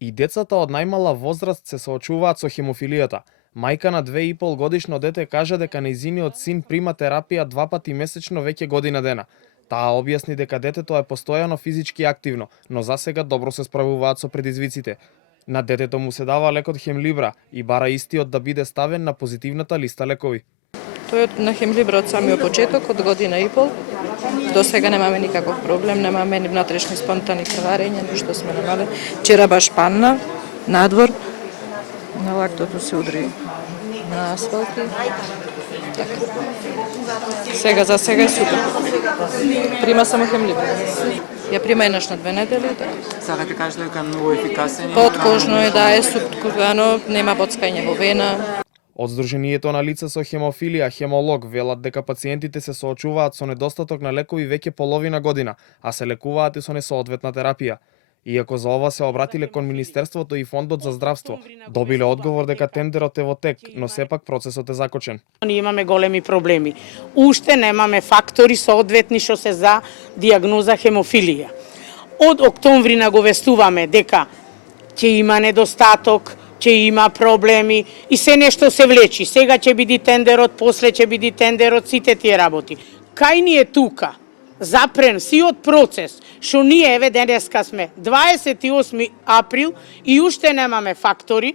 И децата од најмала возраст се соочуваат со хемофилијата. Мајка на 2,5 годишно дете кажа дека нејзиниот син прима терапија 2 пати месечно веќе година дена. Таа објасни дека детето е постојано физички активно, но за сега добро се справуваат со предизвиците. На детето му се дава лекот Хемлибра и бара истиот да биде ставен на позитивната листа лекови. Тој е на Хемлибра од самиот почеток, од година и пол. До сега немаме никаков проблем, немаме ни внатрешни спонтани крварења, ништо сме немале. Вчера баш падна надвор, на лактото се удри на асфалт. Така. Сега за сега е супер. Прима само Хемлибра. Ја прима еднаш на 2 недели, така. Сакате кажете дека многу ефикасен. Подкожно е, да, е супкувано, нема боцкање во вена. Од Сдруженијето на лица со хемофилија Хемолог велат дека пациентите се соочуваат со недостаток на лекови веќе половина година, а се лекуваат и со несоодветна терапија. Иако за ова се обратиле кон Министерството и Фондот за здравство, добиле одговор дека тендерот е во тек, но сепак процесот е закочен. Ние имаме големи проблеми. Уште немаме фактори соодветни што се за дијагноза хемофилија. Од октомври наговестуваме дека ќе има недостаток, ќе има проблеми и се нешто се влечи. Сега ќе биде тендерот, после ќе биде тендерот, сите тие работи. Кај ни е тука запрен сиот процес, што ние еве денеска сме 28 април и уште немаме фактори,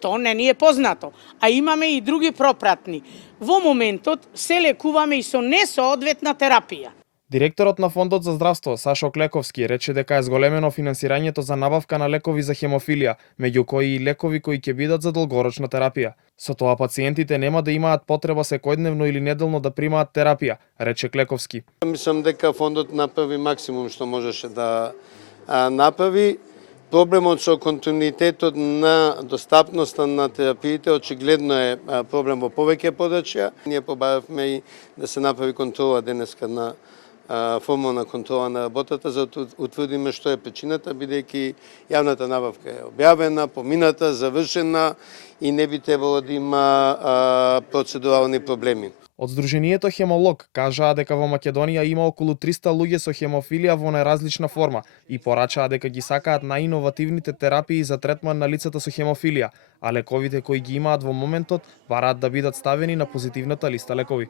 то не ни е познато, а имаме и други пропратни. Во моментот се лекуваме и со несоодветна терапија. Директорот на Фондот за здравство Сашо Клековски рече дека е зголемено финансирањето за набавка на лекови за хемофилија, меѓу кои и лекови кои ќе бидат за долгорочна терапија. Со тоа пациентите нема да имаат потреба секојдневно или неделно да примаат терапија, рече Клековски. Мислам дека фондот направи максимум што можеше да направи. Проблемот со континуитетот на достапноста на терапиите очигледно е проблем во повеќе подрачја. Ние побаравме и да се направи контрола денеска на формална контрола на работата за да утврдиме што е причината, бидејќи јавната набавка е објавена, помината, завршена и не би требало да има процедурални проблеми. Од Сдруженијето Хемолог кажаа дека во Македонија има околу 300 луѓе со хемофилија во најразлична форма и порачаа дека ги сакаат најиновативните терапии за третман на лицата со хемофилија, а лековите кои ги имаат во моментот бараат да бидат ставени на позитивната листа лекови.